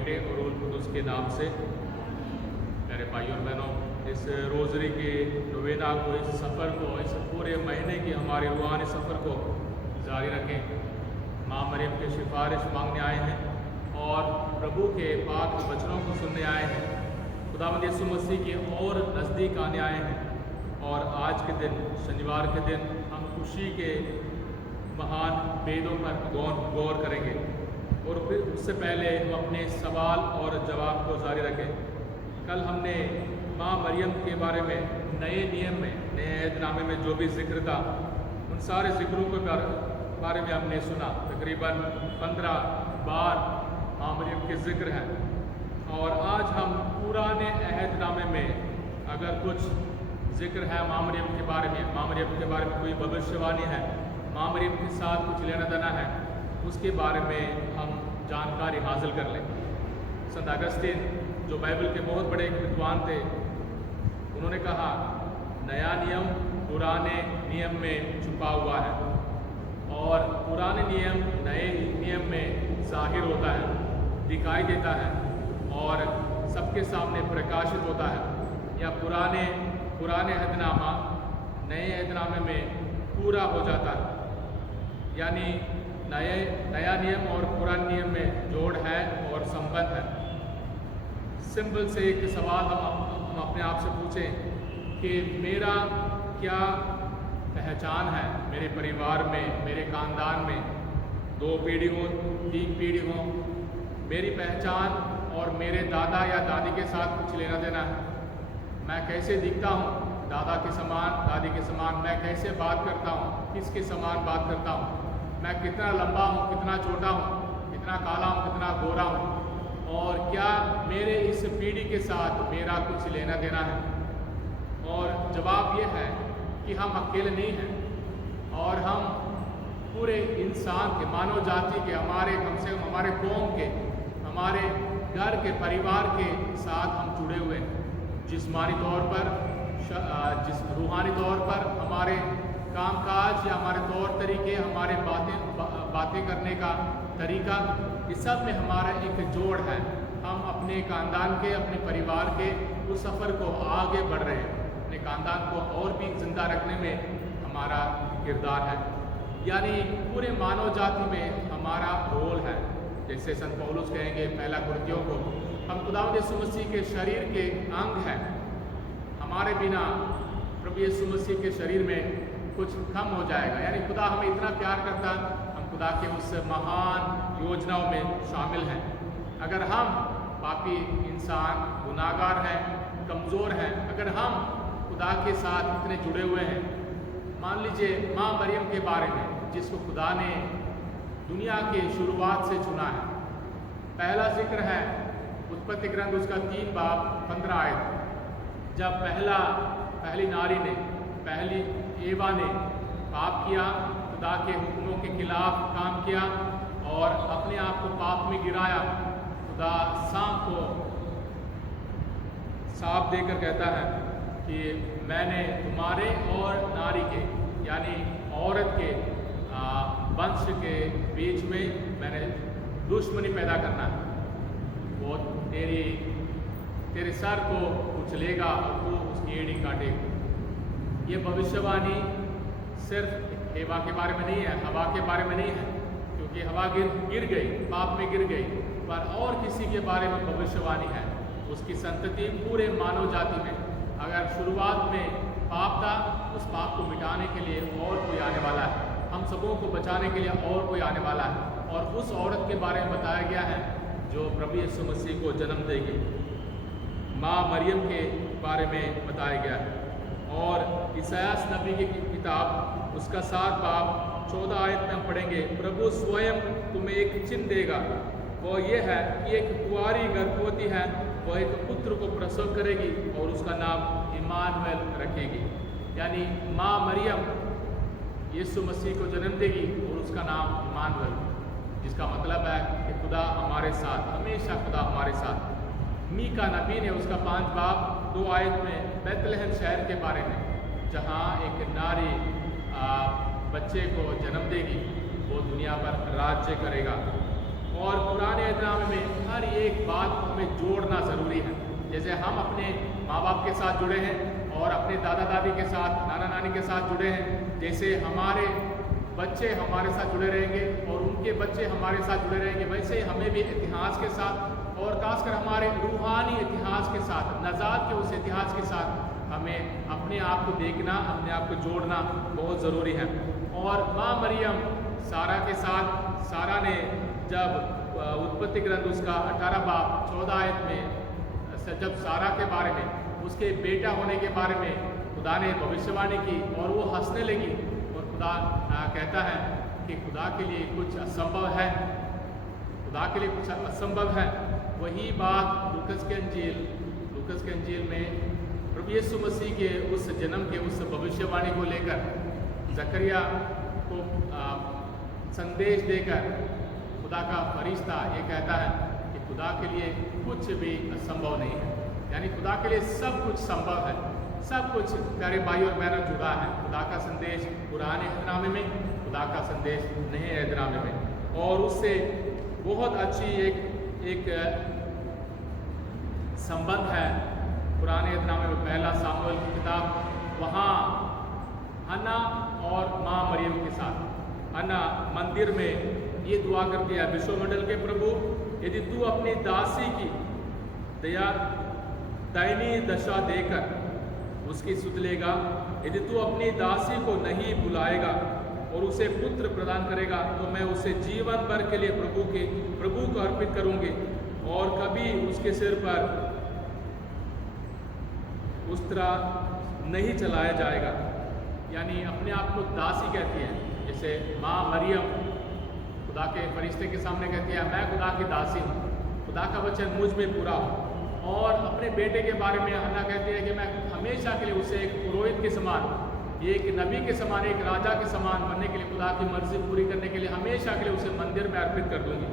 बेटे और रूल कुदुस के नाम से। मेरे भाइयों और बहनों, इस रोज़री के नवेना को, इस सफ़र को, इस पूरे महीने की हमारे रूहानी सफ़र को जारी रखें। माँ मरियम की सिफारिश मांगने आए हैं और प्रभु के पाक वचनों को सुनने आए हैं। खुदावंद यीशु मसीह के और नज़दीक आने आए हैं। और आज के दिन, शनिवार के दिन, हम खुशी के महान वेदों पर गौर करेंगे। और फिर उससे पहले हम अपने सवाल और जवाब को जारी रखें। कल हमने माँ मरियम के बारे में नए नियम में, नए अहदनामे में जो भी जिक्र था, उन सारे जिक्रों के बारे में हमने सुना। तकरीबन 15 बार माँ मरियम के जिक्र हैं। और आज हम पुराने अहदनामे में अगर कुछ जिक्र है माँ मरियम के बारे में, माँ मरियम के बारे में कोई भविष्यवाणी है, माँ मरियम के साथ कुछ लेना देना है, उसके बारे में हम जानकारी हासिल कर लें। संत अगस्तीन, जो बाइबल के बहुत बड़े विद्वान थे, उन्होंने कहा नया नियम पुराने नियम में छुपा हुआ है और पुराने नियम नए नियम में जाहिर होता है, दिखाई देता है और सबके सामने प्रकाशित होता है। या पुराने अहदनामा नए अहदनामे में पूरा हो जाता है। यानी नया नियम और पुराने नियम में जोड़ है और संबंध है। सिंपल से एक सवाल हम अपने आप से पूछें कि मेरा क्या पहचान है मेरे परिवार में, मेरे खानदान में, 2 पीढ़ी हो, 3 पीढ़ी हो, मेरी पहचान और मेरे दादा या दादी के साथ कुछ लेना देना है। मैं कैसे दिखता हूँ, दादा के समान, दादी के समान, मैं कैसे बात करता हूँ, किसके समान बात करता हूँ, मैं कितना लंबा हूँ, कितना छोटा हूँ, कितना काला हूँ, कितना गोरा हूँ, और क्या मेरे इस पीढ़ी के साथ मेरा कुछ लेना देना है। और जवाब ये है कि हम अकेले नहीं हैं और हम पूरे इंसान के, मानव जाति के, हमारे कम से कम हमारे कौम के, हमारे घर के, परिवार के साथ हम जुड़े हुए हैं। जिस्मानी तौर पर, रूहानी तौर पर, हमारे कामकाज या हमारे तौर तरीके, हमारे बातें करने का तरीका, इस सब में हमारा एक जोड़ है। हम अपने खानदान के, अपने परिवार के उस सफ़र को आगे बढ़ रहे हैं। अपने खानदान को और भी जिंदा रखने में हमारा किरदार है। यानी पूरे मानव जाति में हमारा रोल है। जैसे संत पौलुस कहेंगे पहला कुरिन्थियों को, हम खुदावंद यीशु मसीह के शरीर के अंग हैं। हमारे बिना प्रभु यीशु मसीह के शरीर में कुछ कम हो जाएगा। यानी खुदा हमें इतना प्यार करता, हम खुदा के उस महान योजनाओं में शामिल हैं। अगर हम पापी इंसान, गुनाहगार हैं, कमज़ोर हैं, अगर हम खुदा के साथ इतने जुड़े हुए हैं, मान लीजिए माँ मरियम के बारे में, जिसको खुदा ने दुनिया के शुरुआत से चुना है। पहला जिक्र है उत्पत्ति ग्रंथ, उसका 3 बाब 15 आयत। जब पहली नारी ने, पहली एवा ने पाप किया, खुदा के हुक्मों के खिलाफ काम किया और अपने आप को पाप में गिराया, खुदा सांप को साफ देकर कहता है कि मैंने तुम्हारे और नारी के, यानी औरत के वंश के बीच में मैंने दुश्मनी पैदा करना है। वो तेरे सर को कुचलेगा और तू उसकी एड़ी काटेगा। ये भविष्यवाणी सिर्फ एवा के बारे में नहीं है, हवा के बारे में नहीं है, क्योंकि हवा गिर गई, पाप में गिर गई, पर और किसी के बारे में भविष्यवाणी है। उसकी संतति पूरे मानव जाति में, अगर शुरुआत में पाप था, उस पाप को मिटाने के लिए और कोई आने वाला है, हम सबों को बचाने के लिए और कोई आने वाला है। और उस औरत के बारे में बताया गया है जो प्रभु यीशु मसीह को जन्म देगी। माँ मरियम के बारे में बताया गया है। और इसायास नबी की किताब, उसका 7 बाब 14 आयत में हम पढ़ेंगे, प्रभु स्वयं तुम्हें एक चिन्ह देगा, वो ये है कि एक कुंवारी गर्भवती है, वह एक पुत्र को प्रसव करेगी और उसका नाम इमानुएल रखेगी। यानी माँ मरियम यीशु मसीह को जन्म देगी और उसका नाम इमानुएल, जिसका मतलब है कि खुदा हमारे साथ, हमेशा खुदा हमारे साथ। मीका नबी ने उसका 5 बाब 2 आयत में बैतलहम शहर के बारे में, जहाँ एक नारी बच्चे को जन्म देगी, वो दुनिया पर राज्य करेगा। और पुराने ऐतनामे में हर एक बात को हमें जोड़ना ज़रूरी है। जैसे हम अपने माँ बाप के साथ जुड़े हैं और अपने दादा दादी के साथ, नाना नानी के साथ जुड़े हैं, जैसे हमारे बच्चे हमारे साथ जुड़े रहेंगे और उनके बच्चे हमारे साथ जुड़े रहेंगे, वैसे हमें भी इतिहास के साथ और खासकर हमारे रूहानी इतिहास के साथ, नजात के उस इतिहास के साथ हमें अपने आप को देखना, अपने आप को जोड़ना बहुत ज़रूरी है। और माँ मरियम सारा के साथ, सारा ने जब उत्पत्ति ग्रंथ उसका 18 बाब 14 आयत में जब सारा के बारे में, उसके बेटा होने के बारे में खुदा ने भविष्यवाणी की और वो हंसने लगी और खुदा कहता है कि खुदा के लिए कुछ असंभव है, खुदा के लिए कुछ असंभव है। वही बात लूकस के अंजील में प्रभु यीशु मसीह के उस जन्म के उस भविष्यवाणी को लेकर जकरिया को संदेश देकर खुदा का फरिश्ता ये कहता है कि खुदा के लिए कुछ भी असंभव नहीं है, यानी खुदा के लिए सब कुछ संभव है, सब कुछ प्यारे भाई और बहनों जुड़ा है। खुदा का संदेश पुराने ऐतनामे में, खुदा का संदेश नए ऐतनामे में, और उससे बहुत अच्छी एक संबंध है पुराने ऐतनामे में। पहला सामुएल की किताब, वहाँ हन्ना और माँ मरियम के साथ, हन्ना मंदिर में ये दुआ करती है, विश्वमंडल के प्रभु, यदि तू अपनी दासी की दयनीय दशा देकर उसकी सुध लेगा, यदि तू अपनी दासी को नहीं बुलाएगा और उसे पुत्र प्रदान करेगा, तो मैं उसे जीवन भर के लिए प्रभु को अर्पित करूंगी और कभी उसके सिर पर उस तरह नहीं चलाया जाएगा। यानी अपने आप को दासी कहती है, जैसे माँ मरियम खुदा के फरिश्ते के सामने कहती है, मैं खुदा की दासी हूँ, खुदा का वचन मुझ में पूरा हो। और अपने बेटे के बारे में हन्ना कहती है कि मैं हमेशा के लिए उसे एक पुरोहित के समान, एक नबी के समान, एक राजा के समान बनने के लिए, खुदा की मर्जी पूरी करने के लिए हमेशा के लिए उसे मंदिर में अर्पित कर दूंगी।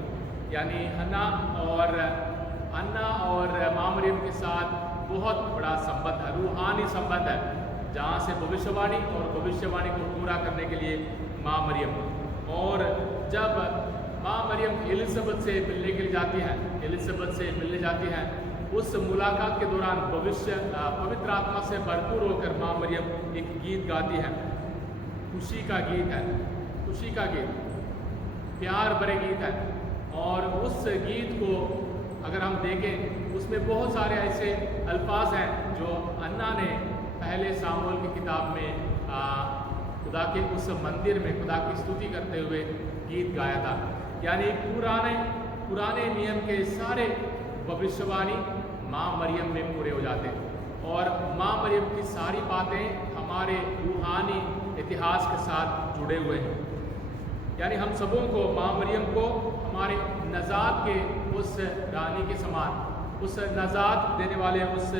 यानी हन्ना और माँ मरियम के साथ बहुत बड़ा संबंध है, रूहानी संबंध है, जहाँ से भविष्यवाणी और भविष्यवाणी को पूरा करने के लिए माँ मरियम। और जब माँ मरियम एलिजबेथ से मिलने के लिए जाती हैं, उस मुलाकात के दौरान पवित्र आत्मा से भरपूर होकर माँ मरियम एक गीत गाती है, खुशी का गीत, प्यार भरे गीत है। और उस गीत को अगर हम देखें, उसमें बहुत सारे ऐसे अल्फाज हैं जो अन्ना ने पहले सामुएल की किताब में खुदा के उस मंदिर में खुदा की स्तुति करते हुए गीत गाया था। यानी पुराने नियम के सारे भविष्यवाणी माँ मरियम में पूरे हो जाते हैं और माँ मरियम की सारी बातें हमारे रूहानी इतिहास के साथ जुड़े हुए हैं। यानी हम सबों को, माँ मरियम को हमारे नजात के उस रानी के समान, उस नजात देने वाले उस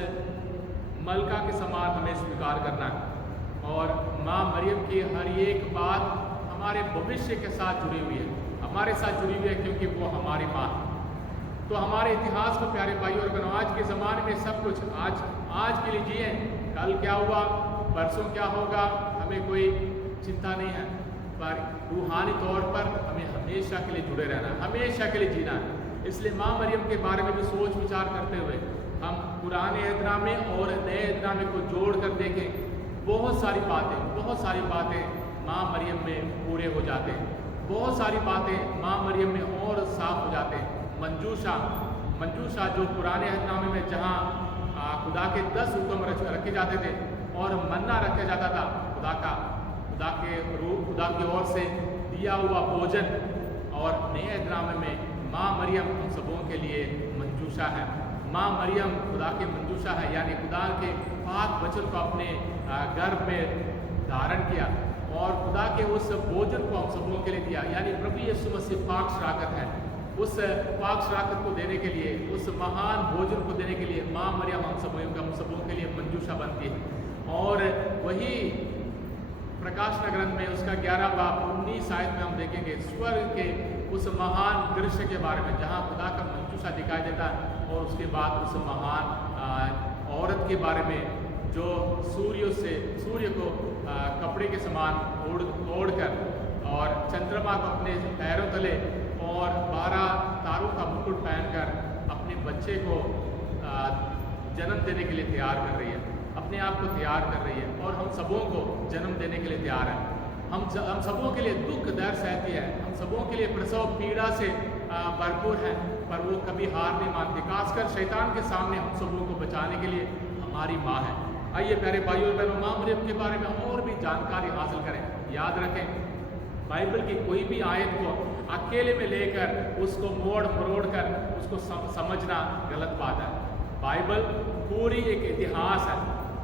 मलका के समान हमें स्वीकार करना है। और माँ मरियम की हर एक बात हमारे भविष्य के साथ जुड़ी हुई है, हमारे साथ जुड़ी हुई है, क्योंकि वो हमारी माँ है। तो हमारे इतिहास को प्यारे भाई और बहनों, आज के ज़माने में सब कुछ आज के लिए जिए, कल क्या हुआ, परसों क्या होगा, हमें कोई चिंता नहीं है, पर रूहानी तौर पर हमें हमेशा के लिए जुड़े रहना है, हमेशा के लिए जीना है। इसलिए माँ मरियम के बारे में भी सोच विचार करते हुए हम पुराने ऐतनामे और नए ऐतनामे को जोड़ कर देखें, बहुत सारी बातें माँ मरियम में पूरे हो जाते हैं, बहुत सारी बातें माँ मरियम में और साफ हो जाते हैं। मंजूषा जो पुराने ऐतनामे में जहाँ खुदा के 10 हुक्म रखे जाते थे और मन्ना रखा जाता था, खुदा की ओर से दिया हुआ भोजन, और नए ऐतनामे में माँ मरियम हम सबों के लिए मंजूषा है। माँ मरियम खुदा के मंजूषा है, यानी खुदा के पाक वचन को अपने गर्भ में धारण किया और खुदा के उस भोजन को हम सबों के लिए दिया। यानी प्रभु यीशु मसीह पाक शराकत है, उस पाक शराकत को देने के लिए, उस महान भोजन को देने के लिए माँ मरियम हम सबों के लिए मंजूषा बनती है। और वही प्रकाशन ग्रंथ में उसका 11 बाब 19 आयत में हम देखेंगे स्वर्ग के उस महान दृश्य के बारे में, जहाँ खुदा का मंजूषा दिखाई देता है, और उसके बाद उस महान औरत के बारे में जो सूर्य को कपड़े के समान ओढ़कर और चंद्रमा को अपने पैरों तले और 12 तारों का मुकुट पहनकर अपने बच्चे को जन्म देने के लिए तैयार कर रही है, अपने आप को तैयार कर रही है और हम सबों को जन्म देने के लिए तैयार है। हम सबों के लिए दुख दर्द सहती है, हम सबों के लिए प्रसव पीड़ा से भरपूर है, पर वो कभी हार नहीं मानती। खासकर शैतान के सामने हम सबों को बचाने के लिए हमारी माँ है। आइए प्यारे भाइयों और बहनों, माँ मरियम के बारे में और भी जानकारी हासिल करें। याद रखें, बाइबल की कोई भी आयत को अकेले में लेकर उसको मोड़ मरोड़ कर उसको समझना गलत बात है। बाइबल पूरी एक इतिहास है।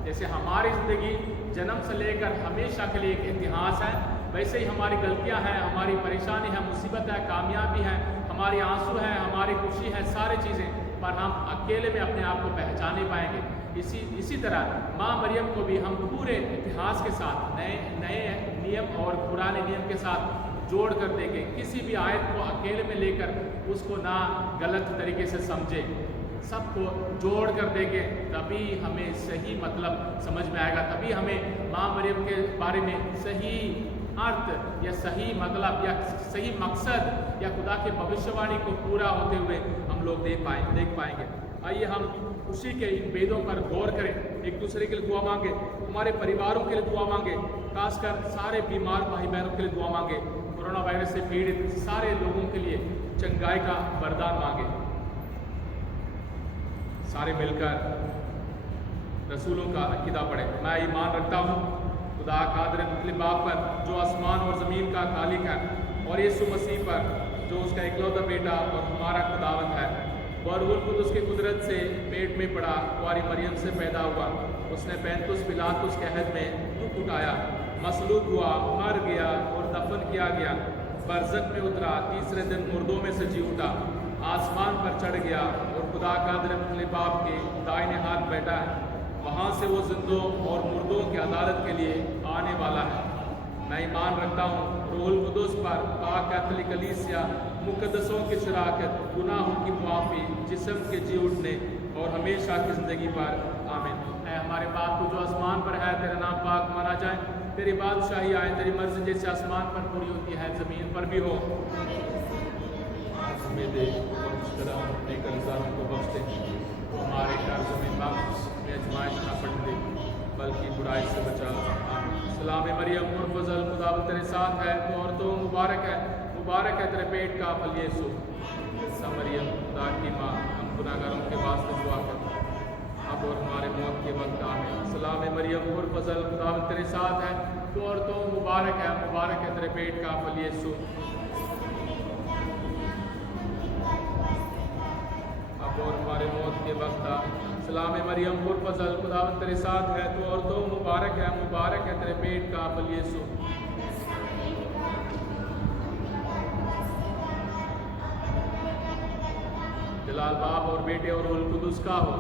जैसे हमारी ज़िंदगी जन्म से लेकर हमेशा के लिए एक इतिहास है, वैसे ही हमारी गलतियां हैं, हमारी परेशानी है, मुसीबत है, कामयाबी है, हमारी आंसू है, हमारी खुशी है, सारी चीज़ें, पर हम अकेले में अपने आप को पहचान नहीं पाएंगे। इसी तरह माँ मरियम को भी हम पूरे इतिहास के साथ नए नियम और पुराने नियम के साथ जोड़ कर देंगे। किसी भी आयत को अकेले में लेकर उसको ना गलत तरीके से समझे, सबको जोड़ कर देंगे, तभी हमें सही मतलब समझ में आएगा, तभी हमें माँ मरियम के बारे में सही अर्थ या सही मतलब या सही मकसद या खुदा के भविष्यवाणी को पूरा होते हुए हम लोग देख पाएंगे। आइए हम खुशी के इन वेदों पर गौर करें, एक दूसरे के लिए दुआ मांगे, हमारे परिवारों के लिए दुआ मांगे, खासकर सारे बीमार भाई बहनों के लिए दुआ मांगे, कोरोना वायरस से पीड़ित सारे लोगों के लिए चंगाई का वरदान मांगे। सारे मिलकर रसूलों का अकीदा पढ़े। मैं ईमान रखता हूँ खुदा कादिर मुतलिब बाप पर जो आसमान और ज़मीन का खालिक है, और यीशु मसीह पर जो उसका इकलौता बेटा और हमारा खुदावंद है, वह रूहुल कुद्दुस की कुदरत से पेट में पड़ा, कुंवारी मरियम से पैदा हुआ। उसने पैंतुस पिलातुस के अहद में दुख उठाया, मसलूब हुआ, मर गया और दफन किया गया, बरज़ख में उतरा, तीसरे दिन मुर्दों में से जी उठा, आसमान पर चढ़ गया और खुदा कादिर मुतलिब बाप के दाहिने हाथ बैठा है। वहाँ से वो जिंदों और मुर्दों की अदालत के लिए आने वाला है। मैं ईमान रखता हूँ रूहुल कुद्दुस पर, पाक कैथोलिक कलीसिया, मुकद्दसों की शराकत, गुनाहों की मुआफ़ी, जिस्म के जी उठने और हमेशा की ज़िंदगी पर। आमीन। ऐ हमारे बाप को जो आसमान पर है, तेरा नाम पाक माना जाए, तेरी बादशाही आए, तेरी मर्ज़ी जैसे आसमान पर पूरी होती है ज़मीन पर भी हो। हमें दे और इस तरह हम अपने कर्ज़दारों को बख्श दे, हमारे कर्ज़ों में में आज़माइश न पड़ने दे, बल्कि बुराई से बचा। सलाम मरियम और फजल, खुदावंद तेरे साथ है, तो औरतों मुबारक है तेरे पेट का फल यीशु। मरियम खुदा की माँ, हम गुनाहगारों के वास्ते दुआ कर, अब और हमारे मौत के वक्त आमीन। सलाम मरियम और फजल, खुदावंद तेरे साथ है, तो औरतों मुबारक है तेरे पेट का फल यीशु। और हमारे मौत के वक्त सलाम मरियम और फजल, खुदावंद तेरे साथ है, तो औरतों मुबारक है तेरे पेट का फल यीशु। जलाल बाप और बेटे और रूहुल कुद्दुस का हो।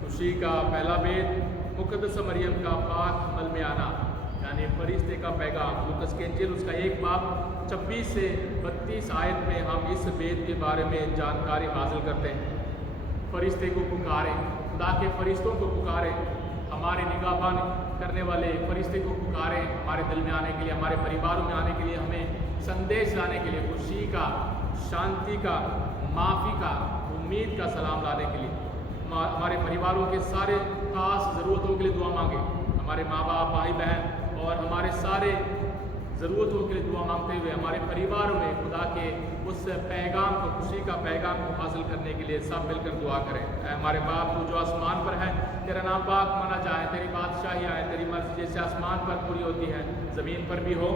खुशी का पहला भेद, मुकद्दस मरियम का पाक अमल में आना, यानी फरिश्ते का पैगाम। लूकस के इंजील उसका 1 बाब 26 से 32 आयत में हम इस भेद के बारे में जानकारी हासिल करते हैं। फरिश्ते को पुकारें, खुदा के फरिश्तों को पुकारें, हमारे निगाहबान करने वाले फरिश्ते को पुकारें, हमारे दिल में आने के लिए, हमारे परिवारों में आने के लिए, हमें संदेश लाने के लिए, खुशी का, शांति का, माफ़ी का, उम्मीद का सलाम लाने के लिए। हमारे परिवारों के सारे खास ज़रूरतों के लिए दुआ मांगे, हमारे माँ बाप, भाई बहन और हमारे सारे ज़रूरतों के लिए दुआ मांगते हुए हमारे परिवारों में खुदा के उस पैगाम को, खुशी का पैगाम को हासिल करने के लिए सब मिलकर दुआ करें। हमारे बाप को जो आसमान पर है, तेरा नाम पाक माना जाए, तेरी बादशाही आए, तेरी मर्ज़ी जैसे आसमान पर पूरी होती है ज़मीन पर भी हो।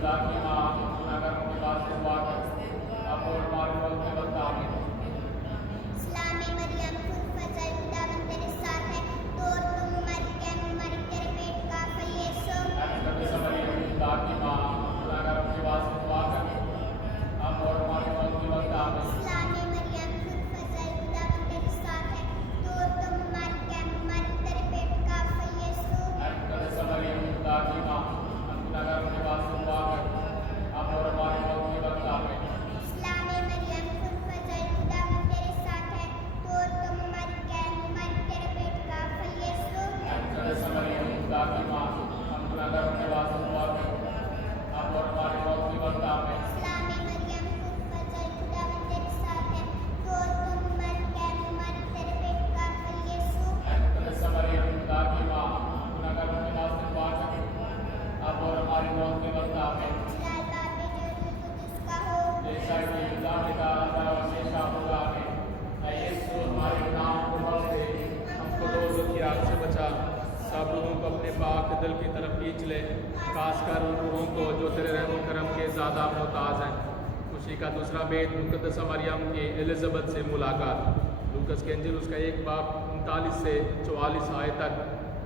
खुदा की माँ गुनाहगारों के वास्ते दुआ कर अब और हमारे मौत के वक्त आमीन। इस्लामी मरियम खुद फजल खुदावन तेरे साथ है तो तुम मरियम मरी तेरे पेट का फल यीशु मुकद्दस मरियम खुदा की माँ गुनाहगारों के वास्ते दुआ कर अब और हमारे मौत के वक्त आमीन। इस्लामी मरियम खुद फजल खुदावन तेरे साथ है तो तुम मरियम मरी तेरे पेट का फल यीशु मुकद्दस मरियम खुदा की माँ गुनाहगारों के वास्ते दुआ कर अब और हमारे मौत के वक्त आमीन। इस्लामी मरियम खुद फजल खुदावन तेरे साथ है तो तुम मरियम मरी तेरे पेट का फल यीशु मुकद्दस मरियम खुदा की माँ गुनाहगारों के वास्ते दुआ कर अब और हमारे मौत के वक्त आमीन। इस्लामी मरियम खुद फजल खुदावन तेरे साथ है तो तुम मरियम मरी तेरे पेट का फल यीशु मुकद्दस मरियम खुदा की माँ गुनाहगारों के वास्ते दुआ कर अब और हमारे मौत के वक्त आमीन। लाल बाबे जो कुदस का हो जैसा कि खुदा ने कहा था हमेशा होगा आमीन। ऐ यीशु हमारे नाम को बख्श दे, हमको दोजों की आग से बचा, सब लोगों को अपने पाक दिल की तरफ खींच ले, खासकर उन लोगों को जो तेरे रहम करम के ज़्यादा मोहताज हैं। खुशी का दूसरा बेद मुकद्दस मरियम की एलिज़ाबेथ से मुलाकात। लूकस के अंजिल उसका 1:39 से 44 आयत तक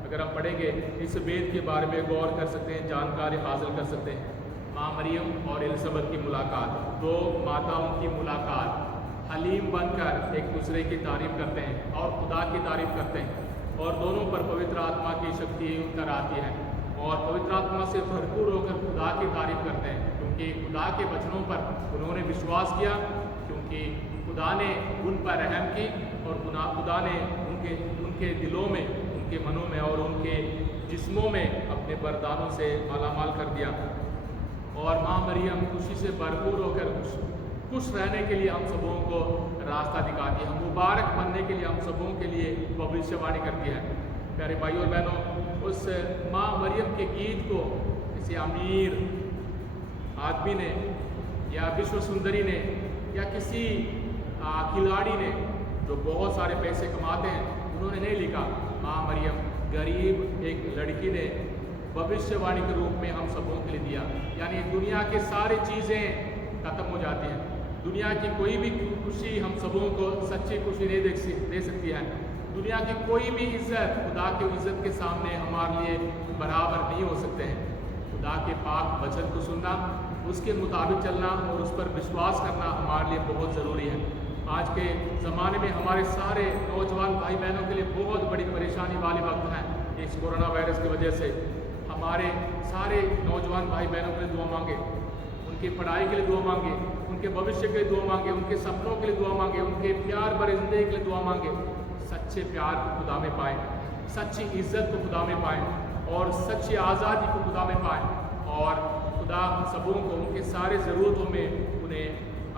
अगर हम पढ़ेंगे इस बेद के बारे में गौर कर सकते हैं, जानकारी हासिल कर सकते हैं। माँ मरियम और एलिज़ाबेथ की मुलाकात, दो माताओं की मुलाकात, हलीम बनकर एक दूसरे की तारीफ करते हैं और खुदा की तारीफ करते हैं और दोनों पर पवित्र आत्मा की शक्ति उतर आती है और पवित्र आत्मा से भरपूर होकर खुदा की तारीफ करते हैं क्योंकि खुदा के वचनों पर उन्होंने विश्वास किया, क्योंकि खुदा ने उन पर रहम की और खुदा ने उनके दिलों में, उनके मनों में और उनके जिस्मों में अपने वरदानों से मालामाल कर दिया। और माँ मरियम खुशी से भरपूर होकर खुश रहने के लिए हम सबों को रास्ता दिखाती है, हम मुबारक बनने के लिए हम सबों के लिए भविष्यवाणी करती है। प्यारे भाइयों और बहनों, उस माँ मरियम के गीत को किसी अमीर आदमी ने या विश्व सुंदरी ने या किसी खिलाड़ी ने जो बहुत सारे पैसे कमाते हैं उन्होंने नहीं लिखा। माँ मरियम गरीब एक लड़की ने भविष्यवाणी के रूप में हम सबों के लिए दिया। यानी दुनिया के सारी चीज़ें खत्म हो जाती हैं, दुनिया की कोई भी खुशी हम सबों को सच्ची खुशी नहीं दे सकती है। दुनिया की कोई भी इज्जत खुदा की इज्जत के सामने हमारे लिए बराबर नहीं हो सकते हैं। खुदा के पाक वचन को सुनना, उसके मुताबिक चलना और उस पर विश्वास करना हमारे लिए बहुत ज़रूरी है। आज के ज़माने में हमारे सारे नौजवान भाई बहनों के लिए बहुत बड़ी परेशानी वाले वक्त हैं। इस कोरोना वायरस की वजह से हमारे सारे नौजवान भाई बहनों के लिए दुआ मांगे, उनकी पढ़ाई के लिए दुआ मांगे, उनके भविष्य के लिए दुआ मांगे, उनके सपनों के लिए दुआ मांगे, उनके प्यार भरे ज़िंदगी के लिए दुआ मांगे। सच्चे प्यार को खुदा में पाएँ, सच्ची इज्जत को खुदा में पाएँ और सच्ची आज़ादी को खुदा में पाएँ और खुदा हम सबों को उनके सारे ज़रूरतों में उन्हें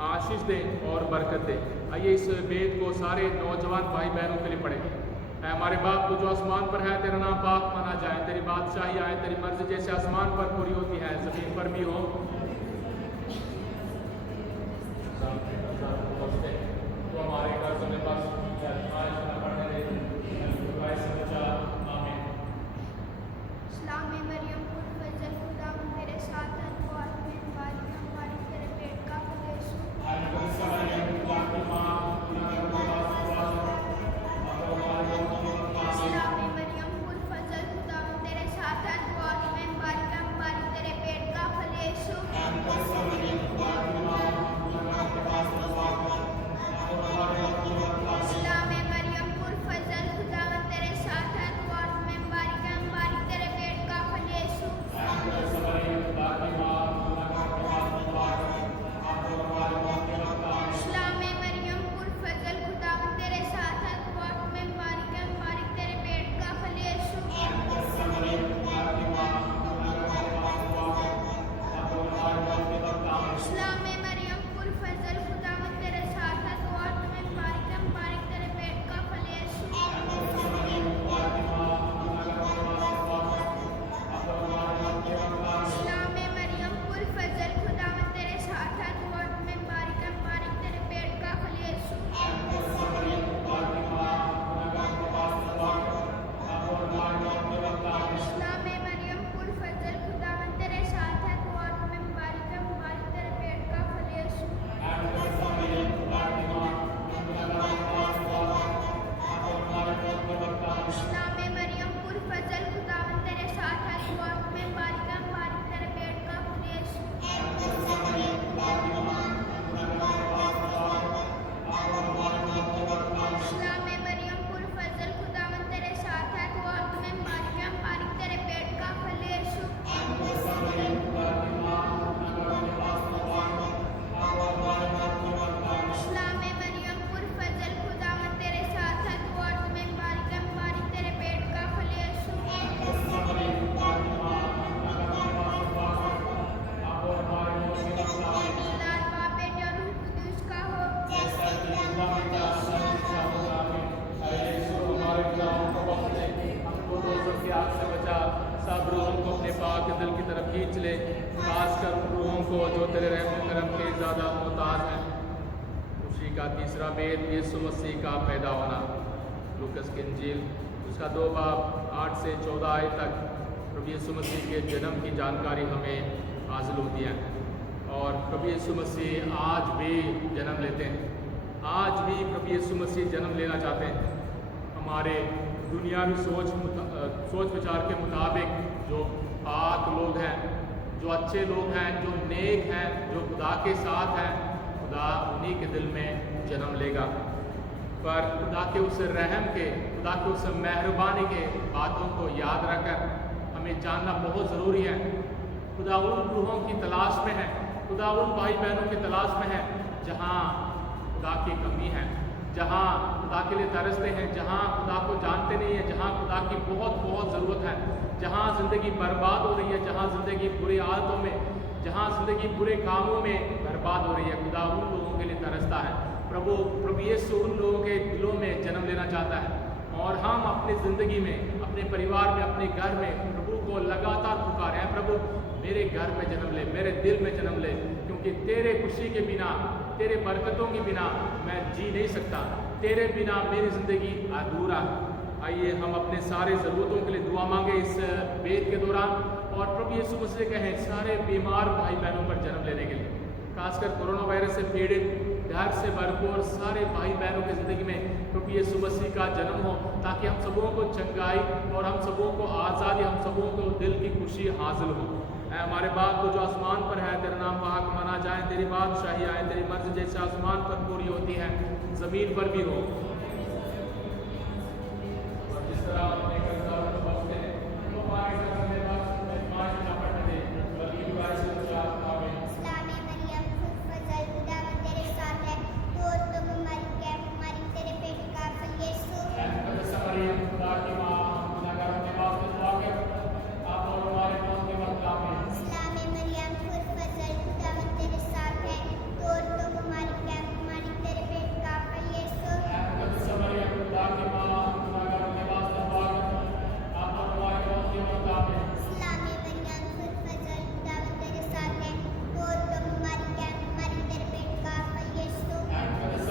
आशीष दें और बरकत दें। आइए इस बेद को सारे नौजवान भाई बहनों के लिए पढ़ें। ऐ हमारे बाप को जो आसमान पर है, तेरा नाम पाक माना जाए, तेरी बादशाही आए, तेरी मर्जी जैसे आसमान पर पूरी होती है ज़मीन पर भी हो। तो हमारे घर से पास इस्लामी मरियम खुद फजल खुदावन तेरे साथ है तो आत्मा मरियम मरी तेरे पेट का फल यीशु इस्लामी मरियम खुद फजल खुदावन तेरे साथ है तो आत्मा मरियम मरी तेरे पेट का फल यीशु खासकर उन रूहों को जो तेरे रहम करम के ज़्यादा मोहताज हैं। खुशी का तीसरा भेद यीशु मसीह का पैदा होना। लूकस की इंजील उसका 2 बाब 8 से 14 आयत तक प्रभु यीशु मसीह के जन्म की जानकारी हमें हासिल होती है। और प्रभु यीशु मसीह आज भी जन्म लेते हैं। आज भी प्रभु यीशु मसीह जन्म लेना चाहते हैं। हमारे दुनियावी सोच विचार के मुताबिक जो पाक लोग हैं, जो अच्छे लोग हैं, जो नेक हैं, जो खुदा के साथ हैं, खुदा उन्हीं के दिल में जन्म लेगा। पर खुदा के उस रहम के, खुदा के उस मेहरबानी के बातों को याद रखकर हमें जानना बहुत ज़रूरी है। खुदा उन रूहों की तलाश में है, खुदा उन भाई बहनों की तलाश में है जहाँ खुदा की कमी है, जहाँ खुदा के लिए तरसते हैं, जहाँ खुदा को जानते नहीं हैं, जहाँ खुदा की बहुत बहुत ज़रूरत है, जहाँ ज़िंदगी बर्बाद हो रही है, जहाँ ज़िंदगी बुरी हालतों में, जहाँ ज़िंदगी बुरे कामों में बर्बाद हो रही है। खुदा उन लोगों के लिए तरसता है। प्रभु यीशु उन लोगों के दिलों में जन्म लेना चाहता है। और हम अपनी ज़िंदगी में, अपने परिवार में, अपने घर में प्रभु को लगातार पुकारें हैं, प्रभु मेरे घर में जन्म ले, मेरे दिल में जन्म ले, क्योंकि तेरे खुशी के बिना, तेरे बरकतों के बिना मैं जी नहीं सकता। तेरे बिना मेरी ज़िंदगी अधूरा। आइए हम अपने सारे ज़रूरतों के लिए दुआ मांगे इस वेद के दौरान, और प्रभु यीशु मसीह कहें सारे बीमार भाई बहनों पर जन्म लेने के लिए, खासकर कोरोना वायरस से पीड़ित, डर से भरपूर सारे भाई बहनों की ज़िंदगी में प्रभु यीशु मसीह का जन्म हो, ताकि हम सबों को चंगाई और हम सबों को आज़ादी, हम सबों को दिल की खुशी हासिल हो। हमारे बाप को जो आसमान पर है, तेरा नाम पाक माना जाए, तेरी बादशाही आए, तेरी मर्ज़ी जैसे आसमान पर पूरी होती है ज़मीन पर भी हो। और जिस तरह अपने कर्जदारों को बख्शते हैं, तो हमारे घर में मांझ ना पड़ने दे, बल्कि बुराई से बचा। आमीन। इस्लामी मरियम खुद फजल खुदा तेरे साथ है, तो तुम हमारी तेरे पेट का फल यीशु। मरियम खुदा की माँ, गुनाहगारों के वास्ते दुआ कर, आप और हमारे मौत के वक्त। आमीन। इस्लामी मरियम खुद फजल खुदा तेरे साथ है, तो तुम हमारी तेरे पेट का फल यीशु। मरियम खुदा की माँ, गुनाहगारों के वास्ते दुआ कर, आप और हमारे मौत के वक्त। आमीन। इस्लामी मरियम खुद फजल खुदा तेरे साथ है, तो तुम हमारी तेरे पेट का फल यीशु।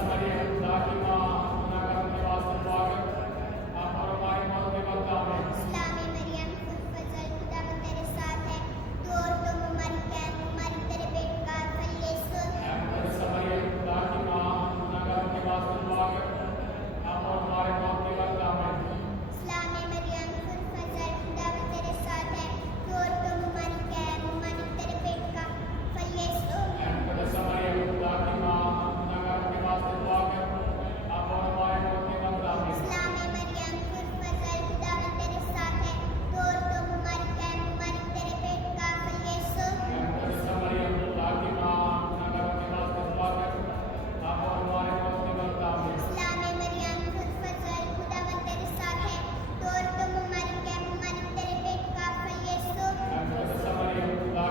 मरियम खुदा की माँ, गुनाहगारों के वास्ते दुआ कर, आप और हमारे मौत के वक्त। आमीन। इस्लामी मरियम खुद फजल खुदा तेरे साथ है, तो तुम हमारी तेरे पेट का फल यीशु। मरियम खुदा की माँ, गुनाहगारों के वास्ते दुआ कर, आप और हमारे मौत के वक्त। आमीन। इस्लामी मरियम खुद फजल खुदा तेरे साथ है, तो तुम हमारी तेरे पेट का फल यीशु। मरियम खुदा की माँ, गुनाहगारों के वास्ते दुआ कर, आप और हमारे मौत के वक्त। आमीन। इस्लामी मरियम खुद फजल खुदा तेरे साथ है, तो तुम हमारी तेरे पेट का फल यीशु। मरियम खुदा की माँ, गुनाहगारों के वास्ते दुआ कर, आप और हमारे मौत के वक्त। आमीन। इस्लामी मरियम खुद फजल खुदा तेरे साथ है, तो तुम हमारी तेरे पेट का फल यीशु। मरियम खुदा की माँ, गुनाहगारों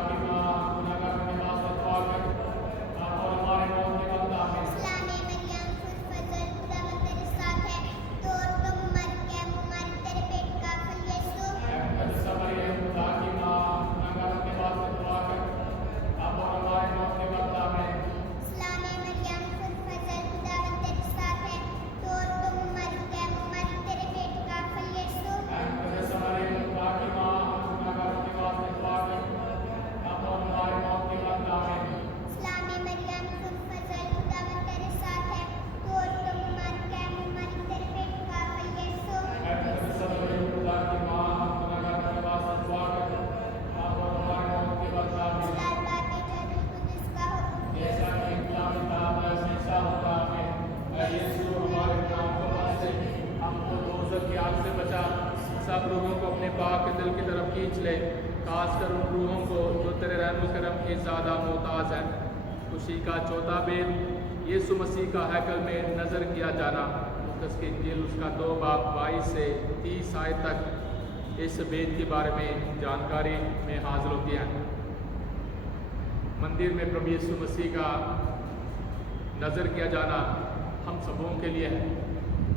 के वास्ते दुआ कर, आप और हमारे मौत के वक्त। आमीन। इस्लामी मरियम खुद फजल खुदा तेरे साथ है, तो तुम हमारी तेरे पेट का फल यीशु। मरियम खुदा की माँ, गुनाहगारों के वास्ते दुआ कर, आप और हमारे मौत के वक्त। आमीन। इस्लामी मरियम खुद फजल खुदा तेरे साथ है, तो तुम हमारी तेरे पेट का फल यीशु। मरियम खुदा की माँ, गुनाहगारों के वास्ते दुआ कर, आप और हमारे मौत के वक्त। आमीन। इस्लामी मरियम खुद फजल खुदा तेरे साथ है, तो तुम हमारी तेरे पेट का फल यीशु। मरियम खुदा की माँ, गुनाहगारों के वास्ते दुआ कर, आप और हमारे मौत के वक्त। आमीन। खुदा बाकी जरूर कुछ का हुक्म जैसा कि इस्लाम किताब में ऐसा होता है। ऐ यीशु हमारे नाम को बख्शे, हमको दोज़ख की आग से बचा, सब लोगों को अपने पाक दिल की तरफ खींच ले, खासकर उन रूहों को जो तेरे रहम करम के ज़्यादा मोहताज हैं। खुशी का चौथा भेद यीशु मसीह का हैकल में नज़र किया जाना। लूकस की इंजील उसका 2 बाब 22 से 30 आयत तक इस भेद के बारे में जानकारी में हासिल होती है। मंदिर में प्रभु यीशु मसीह का नज़र किया जाना हम सबों के लिए है।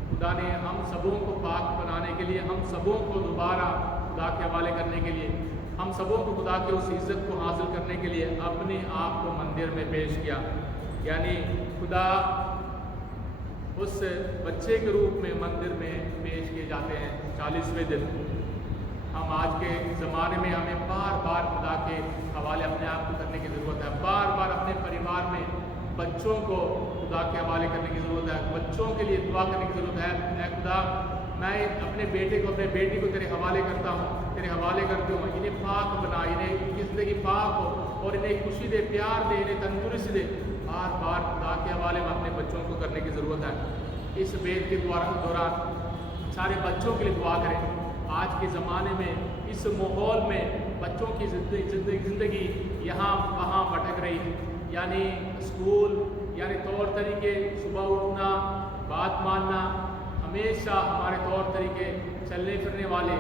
खुदा ने हम सबों को पाक बनाने के लिए, हम सबों को दोबारा खुदा के हवाले करने के लिए हम सबों को खुदा के उस इज़्ज़त को हासिल करने के लिए अपने आप को मंदिर में पेश किया। यानी खुदा उस बच्चे के रूप में मंदिर में पेश किए जाते हैं 40वें दिन। हम आज के ज़माने में हमें बार बार खुदा के हवाले अपने आप को करने की ज़रूरत है। बार बार अपने परिवार में बच्चों को खुदा के हवाले करने की ज़रूरत है। बच्चों के लिए दुआ करने की ज़रूरत है। मैं खुदा, मैं अपने बेटे को, अपने बेटी को तेरे हवाले करता हूँ, तेरे हवाले करते हूँ। इन्हें पाक बना, इन्हें इनकी ज़िंदगी पाक हो और इन्हें खुशी दे, प्यार दे, इन्हें तंदुरुस्ती दे। बार बार खुदा के हवाले में अपने बच्चों को करने की ज़रूरत है। इस वेद के दौरान सारे बच्चों के लिए दुआ करें। आज के ज़माने में इस माहौल में बच्चों की ज़िंदगी यहाँ वहाँ भटक रही है। यानी स्कूल, यानी तौर तरीके, सुबह उठना, बात मानना, हमेशा हमारे तौर तरीके चलने फिरने वाले,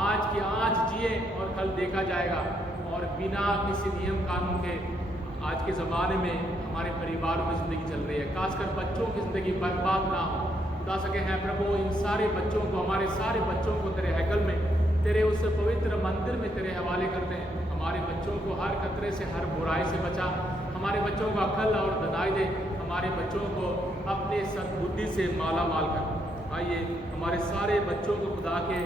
आज की आज जिए और कल देखा जाएगा, और बिना किसी नियम कानून के आज के ज़माने में हमारे परिवारों में ज़िंदगी चल रही है। खासकर बच्चों की ज़िंदगी बर्बाद ना हो। खुदा सके हैं प्रभु, इन सारे बच्चों को, हमारे सारे बच्चों को तेरे हैकल में, तेरे उस पवित्र मंदिर में तेरे हवाले करते हैं। हमारे बच्चों को हर खतरे से, हर बुराई से बचा। हमारे बच्चों को अक्ल और दनाई दे। हमारे बच्चों को अपने सद्बुद्धि से माला माल कर। आइए हमारे सारे बच्चों को खुदा के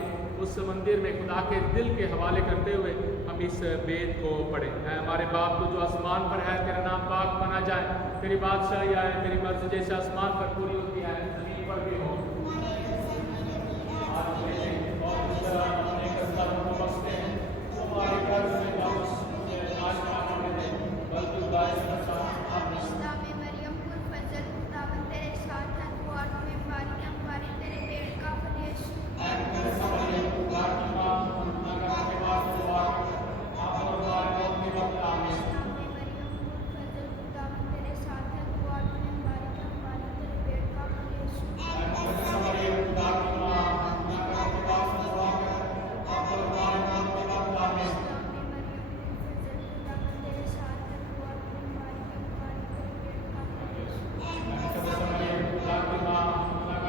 उस मंदिर में, खुदा के दिल के हवाले करते हुए हम इस वेद को पढ़ें। है हमारे बाप तो जो आसमान पर है, तेरा नाम पाक माना जाए, तेरी बादशाही आए, तेरी मर्जी जैसे आसमान पर पूरी होती है ज़मीन पर भी हो। आज और इस तरह अपने कर्तव्य को बख्शते हैं। हमारे घर में वापस आज ना करने दें, बल्कि उदास करता इस्लामी मरियम कुल फजल खुदावन तेरे साथ है, तू औरतों में मुबारक है, मुबारक तेरे पेट का फल यीशु। इस्लामी मरियम कुल फजल खुदावन तेरे साथ है, तू औरतों में मुबारक है, मुबारक तेरे पेट का फल यीशु। इस्लामी मरियम कुल फजल खुदावन तेरे साथ है, तू औरतों में मुबारक है, मुबारक तेरे पेट का फल यीशु। इस्लामी मरियम कुल फजल खुदावन तेरे साथ है, तू औरतों में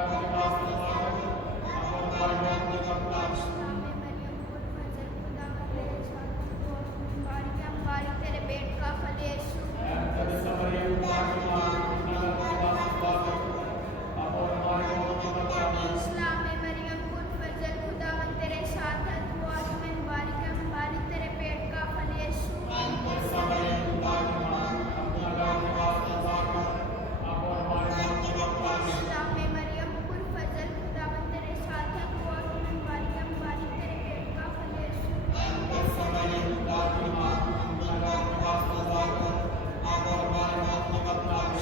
मुबारक है, मुबारक तेरे पेट का फल यीशु। इस्लामी मरियम कुल फजल खुदावन तेरे साथ है, तू औरतों में मुबारक है, मुबारक तेरे पेट का फल यीशु। इस्लामी मरियम कुल फजल खुदावन तेरे साथ है, तू औरतों में मुबारक है, मुबारक तेरे पेट का फल यीशु।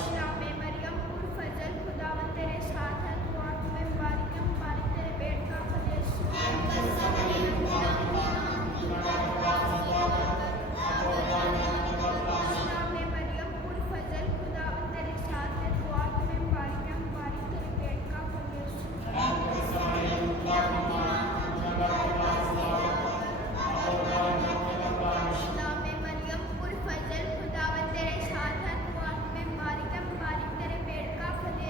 इस्लामी मरियम कुल फजल खुदावन तेरे साथ है, तू औरतों में मुबारक है, मुबारक तेरे पेट का फल यीशु। इस्लामी मरियम कुल फजल खुदावन तेरे साथ है, तू औरतों में मुबारक है, मुबारक तेरे पेट का फल यीशु। इस्लामी मरियम कुल फजल खुदावन तेरे साथ है, तू औरतों में मुबारक है, मुबारक तेरे पेट का फल यीशु।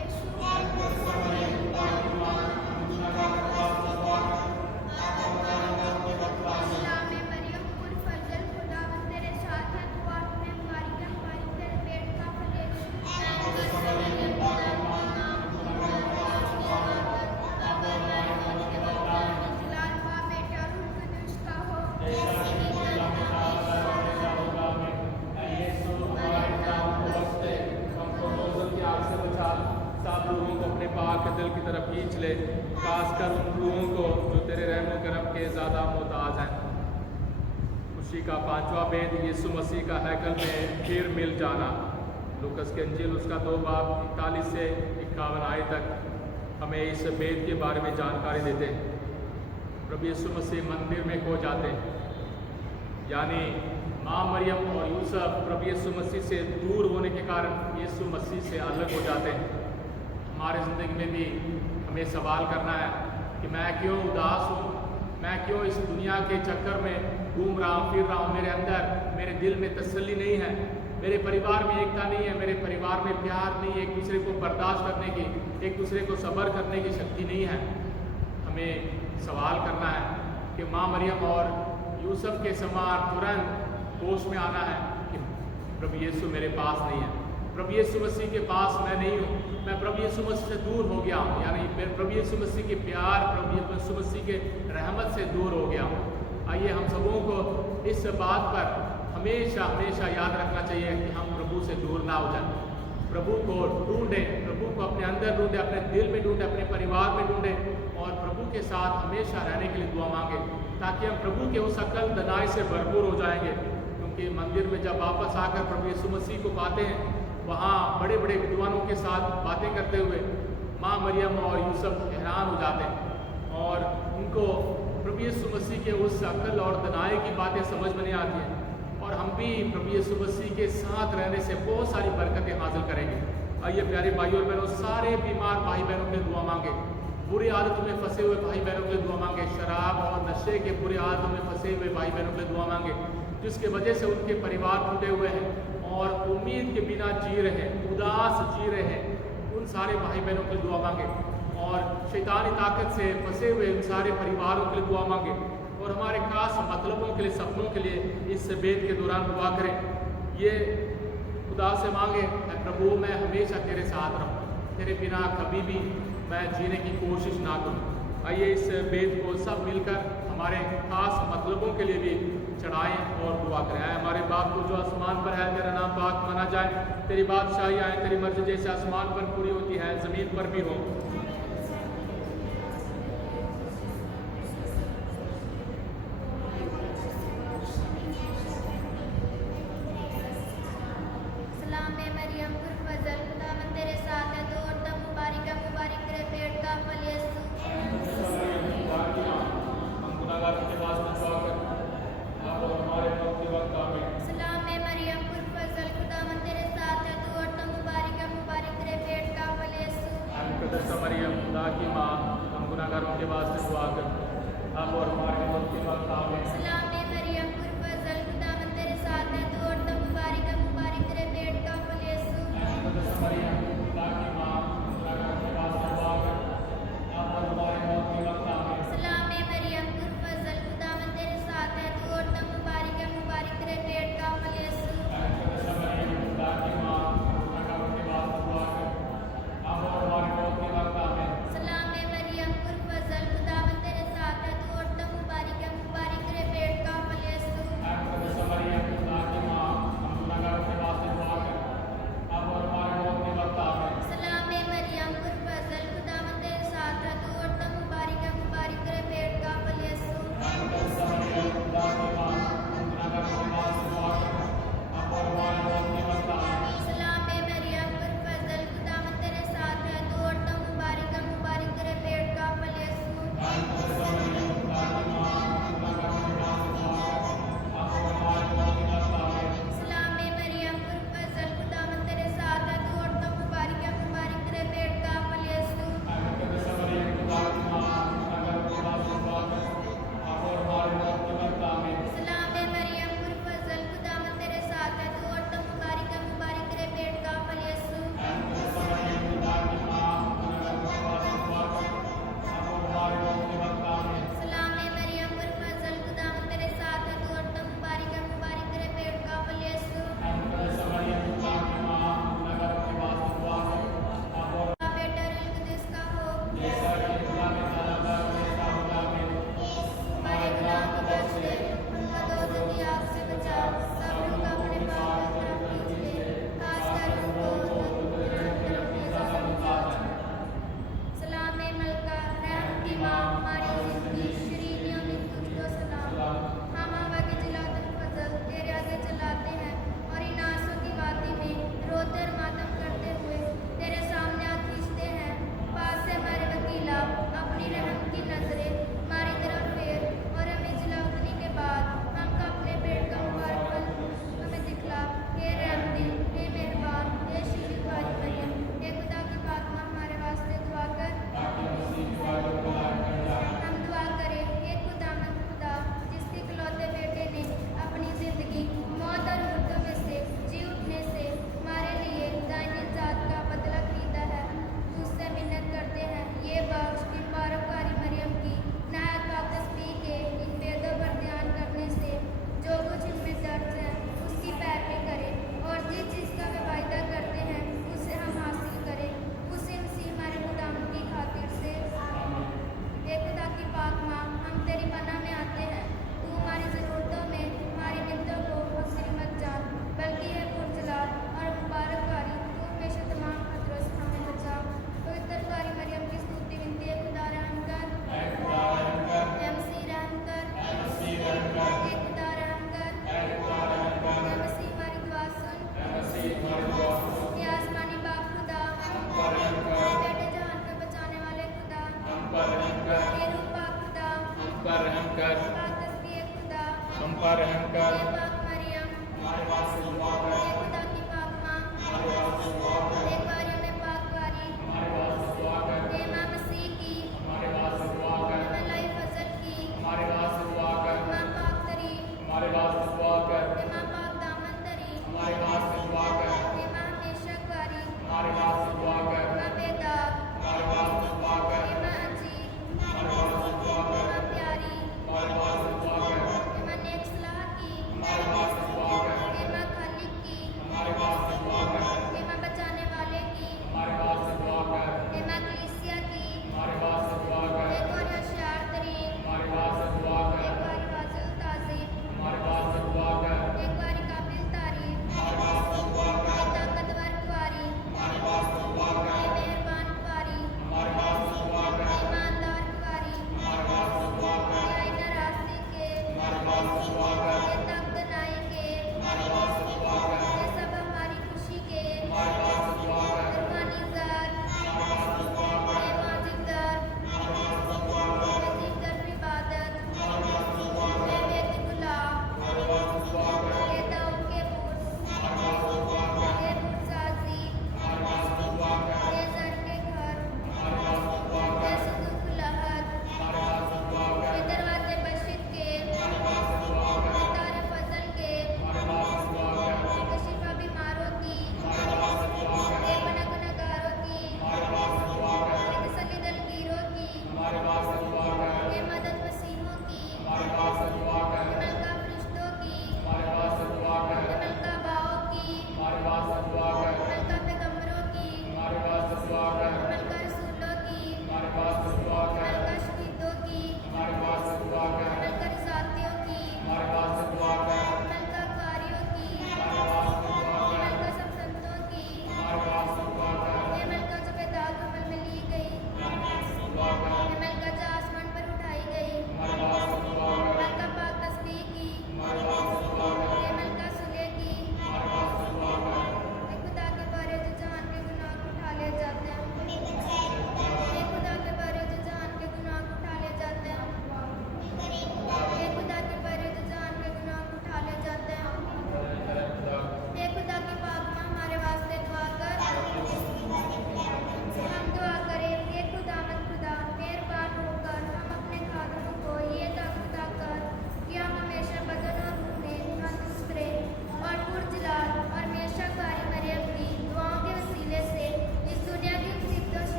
इस्लामी मरियम कुल फजल खुदावन तेरे साथ है, तू औरतों में मुबारक है, मुबारक तेरे पेट का फल यीशु। जलाल बाप बेटे और रूह कुदूस का हो। सब लोगों को अपने पाक दिल की तरफ खींच ले, खासकर उन लोगों को जो तेरे रहमो करम के ज़्यादा मोहताज हैं। खुशी का 5वां वेद यीशु मसीह का हैकल में फिर मिल जाना। लूकस के अंजील उसका 2 बाब 41 से 51 आयत तक हमें इस वेद के बारे में जानकारी देते हैं। प्रभु यीशु मसीह मंदिर में खो जाते हैं, यानी माँ मरियम और यूसुफ प्रभु यीशु मसीह से दूर होने के कारण यीशु मसीह से अलग हो जाते हैं। हमारे ज़िंदगी में भी हमें सवाल करना है कि मैं क्यों उदास हूँ, मैं क्यों इस दुनिया के चक्कर में घूम रहा हूँ, फिर रहा हूँ। मेरे अंदर, मेरे दिल में तसल्ली नहीं है, मेरे परिवार में एकता नहीं है, मेरे परिवार में प्यार नहीं है, एक दूसरे को बर्दाश्त करने की, एक दूसरे को सब्र करने की शक्ति नहीं है। हमें सवाल करना है कि माँ मरियम और यूसुफ के समान तुरंत होश में आना है कि प्रभु यीशु मेरे पास नहीं है, प्रभु यीशु मसीह के पास मैं नहीं हूँ, मैं प्रभु यीशु मसीह से दूर हो गया हूँ, यानी मैं प्रभु यीशु मसीह के प्यार, प्रभु यीशु मसीह के रहमत से दूर हो गया हूँ। आइए हम सबों को इस बात पर हमेशा हमेशा याद रखना चाहिए कि हम प्रभु से दूर ना हो जाए। प्रभु को ढूंढें, प्रभु को अपने अंदर ढूंढें, अपने दिल में ढूंढें, अपने परिवार में ढूंढें और प्रभु के साथ हमेशा रहने के लिए दुआ मांगे, ताकि हम प्रभु के उस अकल दनाई से भरपूर हो जाएंगे। क्योंकि मंदिर में जब वापस आकर प्रभु यीशु मसीह को पाते हैं, वहाँ बड़े बड़े विद्वानों के साथ बातें करते हुए माँ मरियम और यूसुफ हैरान हो जाते हैं और उनको प्रभु यीशु मसीह के उस अकल और दनाई की बातें समझ में नहीं आती हैं। और हम भी प्रभु यीशु मसीह के साथ रहने से बहुत सारी बरकतें हासिल करेंगे। आइए प्यारे भाइयों और बहनों, सारे बीमार भाई बहनों के लिए दुआ मांगे, बुरी आदतों में फंसे हुए भाई बहनों के लिए दुआ मांगे, शराब और नशे के बुरी आदतों में फंसे हुए भाई बहनों के लिए दुआ मांगे, जिसके वजह से उनके परिवार टूटे हुए हैं और उम्मीद के बिना जी रहे हैं, उदास जी रहे हैं, उन सारे भाई बहनों के लिए दुआ मांगे। और शैतानी ताकत से फंसे हुए उन सारे परिवारों के लिए दुआ मांगे और हमारे खास मतलबों के लिए, सपनों के लिए इस बेद के दौरान दुआ करें। ये खुदा से मांगे, प्रभु मैं हमेशा तेरे साथ रहूँ, तेरे बिना कभी भी मैं जीने की कोशिश ना करूँ। आइए इस बेद को सब मिलकर हमारे खास मतलबों के लिए भी चढ़ाएं और दुआ करें। हमारे बाप को जो आसमान पर है, तेरा नाम पाक माना जाए, तेरी बादशाही आए, तेरी मर्जी जैसे आसमान पर पूरी होती है ज़मीन पर भी हो। मरियम खुदा की माँ, हम गुनाहगारों के वास्ते दुआ कर, अब और हमारे मौत के वक्त आमीन। सलाम मरियम पुरफज़ल खुदावंद तेरे साथ है, तू औरतों में मुबारक है, मुबारक तेरे पेट का फल यीशु। मरियम खुदा की माँ, हम गुनाहगारों के वास्ते दुआ कर, अब और हमारे मौत के वक्त आमीन। सलाम मरियम पुरफज़ल खुदावंद तेरे साथ है, तू औरतों में मुबारक है, मुबारक तेरे पेट का फल यीशु। मरियम खुदा की माँ, हम गुनाहगारों के वास्ते दुआ कर, अब और हमारे मौत के वक्त आमीन। सलाम मरियम पुरफज़ल खुदावंद तेरे साथ है, तू औरतों में मुबारक है, मुबारक तेरे पेट का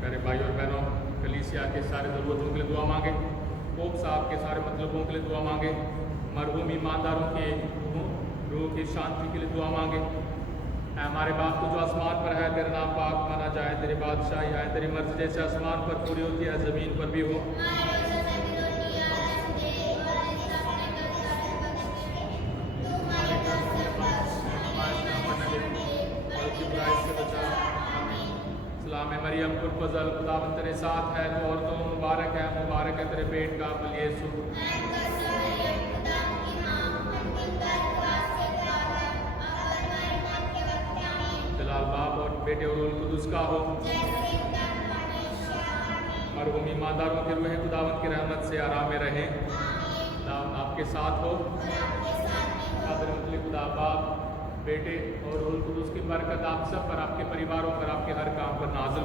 प्यारे भाई और बहनों, कलीसिया के सारे ज़रूरतों के लिए दुआ मांगे, पोप साहब के सारे मतलबों के लिए दुआ मांगे, मरहूम ईमानदारों के रूह की शांति के लिए दुआ मांगे। ऐ हमारे बाप तो जो आसमान पर है, तेरा नाम पाक माना जाए, तेरी बादशाही आए, तेरी मर्जी जैसे आसमान पर पूरी होती है ज़मीन पर भी हो। सलाम है मरियम कुल खुदावंद तेरे साथ है, तो औरतों में मुबारक है तेरे पेट का फल यीशु। जलाल बाप और बेटे और रूह कुदुस का हो। मरहूम ईमानदारों के रूह खुदावंद की रहमत से आराम में रहें। खुदावंद आपके साथ हो। खुदा बाप, बेटे और रूह कुदुस की बरकत आप सब पर, आपके परिवारों पर, आपके हर काम पर नाज़िल